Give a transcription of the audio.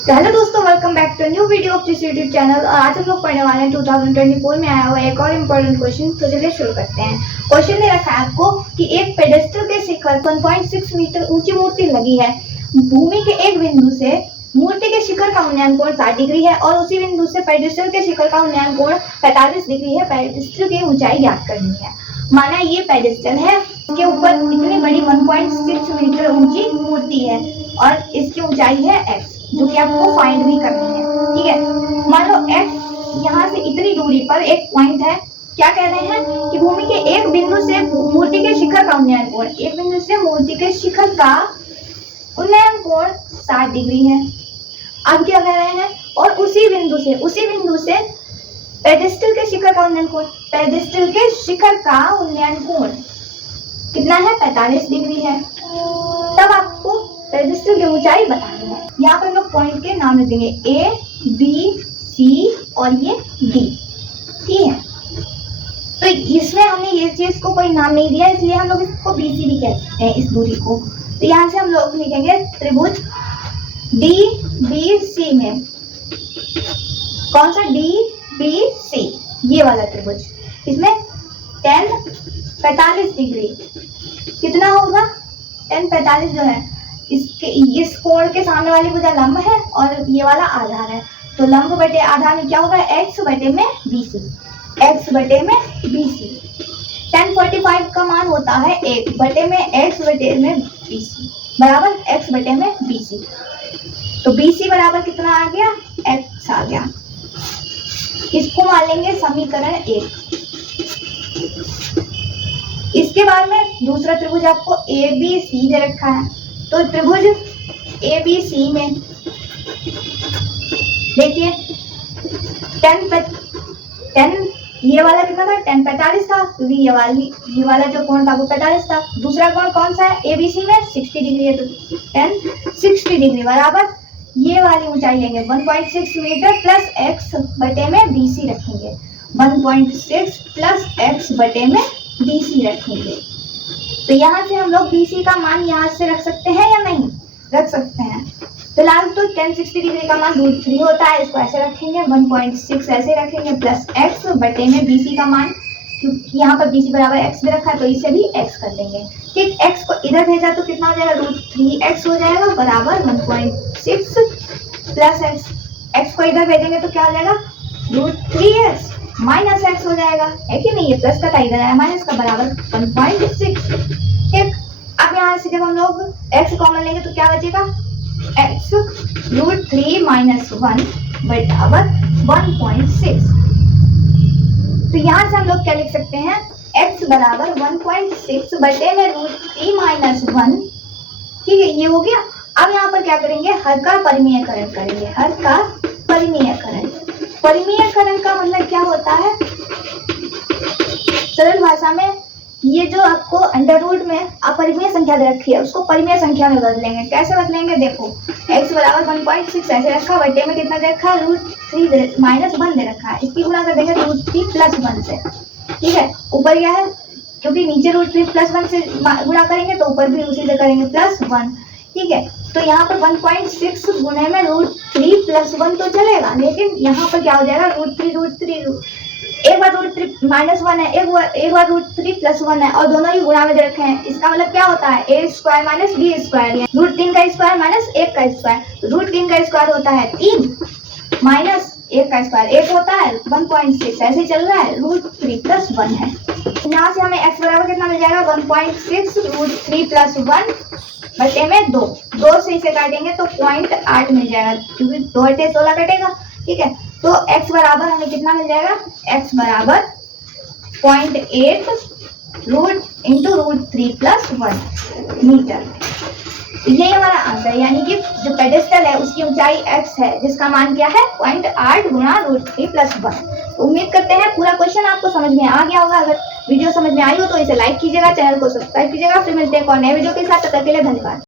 तो हेलो दोस्तों, welcome back to new video of this YouTube channel. और आज हम लोग पढ़ने वाले हैं 2024 में आया हुआ एक और इम्पोर्टेंट क्वेश्चन। तो चलिए शुरू करते हैं। क्वेश्चन दे रखा है आपको कि एक पेडेस्टल के शिखर 1.6 मीटर ऊंची मूर्ति लगी है। भूमि के एक बिंदु से मूर्ति के शिखर का उन्नयन कोण 60 डिग्री है और उसी बिंदु से पेडेस्टल के शिखर का उन्नयन कोण 45 डिग्री है। पेडेस्टल की ऊंचाई ज्ञात करनी है। माना ये पेडेस्टल है, इसके ऊपर इतनी बड़ी 1.6 मीटर ऊंची मूर्ति है और इसकी ऊंचाई है x, जो कि आपको फाइंड भी करनी है। ठीक है, मान लो x यहाँ से इतनी दूरी पर एक पॉइंट है। क्या कह रहे हैं कि भूमि के एक बिंदु से मूर्ति के शिखर का उन्नयन कोण, एक बिंदु से मूर्ति के शिखर का उन्नयन कोण 60 डिग्री है। अब क्या कह रहे हैं, और उसी बिंदु से पेडेस्टल के शिखर का उन्नयन कोण, पेडेस्टल के शिखर का उन्नयन कोण कितना है, 45 डिग्री है। तब आपको पेडेस्टल की ऊंचाई बतानी है। यहाँ पर हम लोग पॉइंट के नाम लिख देंगे ए, बी, सी और ये डी। ठीक है, तो इसमें हमने ये चीज को कोई नाम नहीं दिया, इसलिए हम लोग इसको बी सी भी कहते हैं, इस दूरी को। तो यहाँ से हम लोग लिखेंगे त्रिभुज डी बी सी में कौन सा, डी बी सी, ये वाला त्रिभुज। इसमें tan 45 डिग्री कितना होगा, tan 45 जो है इसके इस कोण के सामने वाली भुजा लंब है और ये वाला आधार है। तो लंब बटे आधार में क्या होगा, x बटे में bc, x बटे में bc। tan 45 का मान होता है 1 बटे में x बटे में bc बराबर x बटे में bc। तो bc बराबर कितना आ गया, x आ गया। इसको मान लेंगे समीकरण 1। इसके बाद में दूसरा त्रिभुज आपको ए बी सी दे रखा है। तो त्रिभुज ए बी सी में देखिए tan ये वाला कितना था, tan 45 था, क्योंकि ये वाला जो कोण था वो 45 था। दूसरा कोण कौन सा है, ए बी सी में 60 डिग्री है। तो tan 60 डिग्री बराबर ये वाली ऊंचाई लेंगे 1.6 मीटर प्लस x बटे में bc रखेंगे, 1.6 प्लस x बटे में bc रखेंगे। तो यहाँ से हम लोग bc का मान यहाँ से रख सकते हैं या नहीं रख सकते हैं। फिलहाल तो tan 60 डिग्री का मान √3 होता है, इसको ऐसे रखेंगे, 1.6 ऐसे रखेंगे प्लस x बटे में bc का मान, क्योंकि यहाँ पर bc बराबर x में रखा है तो इसे भी x कर देंगे। ठीक, x को इधर भेजा तो कितना हो जाएगा, √3x हो जाएगा बराबर 1.6 प्लस x को इधर भेजेंगे तो क्या हो जाएगा, √3x माइनस x हो जाएगा, है कि नहीं। ये प्लस का था, इधर आया माइनस का, बराबर 1.6। ठीक, अब यहाँ से जब हम लोग x कॉमन लेंगे तो क्या बचेगा, x √3 माइनस 1 बराबर 1.6। तो यहाँ से हम लोग क्या लिख सकते हैं, x बराबर 1.6 बटे में √3 माइनस 1। ठीक है, ये हो गया। अब यहाँ पर क्या करेंगे, हर का परिमेयकरण करेंगे, हर का परिमेयकरण। परिमेयकरण का मतलब क्या होता है, सरल भाषा में ये जो आपको अंडर रूट में अपरिमेय संख्या दे रखी है उसको परिमेय संख्या में बदलेंगे। कैसे बदलेंगे, देखो x बराबर 1.6 ऐसे रखा, बटे में कितना दे रखा है, √3 माइनस 1 दे रखा है, इसकी गुणा कर देंगे √3 प्लस 1 से। ठीक है, ऊपर क्या है, क्योंकि नीचे √3 प्लस 1 से गुणा करेंगे तो ऊपर भी उसी से करेंगे प्लस 1। ठीक है, तो यहाँ पर 1.6 गुणे में √3 प्लस 1 तो चलेगा, लेकिन यहाँ पर क्या हो जाएगा, √3 एक बार √3 माइनस 1 है, एक बार √3 प्लस 1 है और दोनों ही गुणा में दे रखे हैं। इसका मतलब क्या होता है, a square minus b square, √3 का स्क्वायर माइनस 1 का स्क्वायर। तो √3 का स्क्वायर होता है 3 माइनस 1 का स्क्वायर 1 होता है 1.6, ऐसे चल रहा है, √3 प्लस 1 है। यहाँ से हमें x बराबर कितना मिल जाएगा, 1.6 √3 प्लस 1 बटे में 2 से इसे काटेंगे तो 0.8 मिल जाएगा, क्योंकि 2 × 16 कटेगा। ठीक है, तो x बराबर हमें कितना मिल जाएगा, x बराबर 0.8 √3 प्लस 1 मीटर। ये हमारा आंसर, यानी कि जो पेडेस्टल है उसकी ऊंचाई x है, जिसका मान क्या है, 0.8 गुणा √3 प्लस 1। उम्मीद करते हैं पूरा क्वेश्चन आपको समझ में आ गया होगा। अगर वीडियो समझ में आई हो तो इसे लाइक कीजिएगा, चैनल को सब्सक्राइब कीजिएगा। फिर मिलते हैं एक और नए वीडियो के साथ, तब तक के लिए धन्यवाद।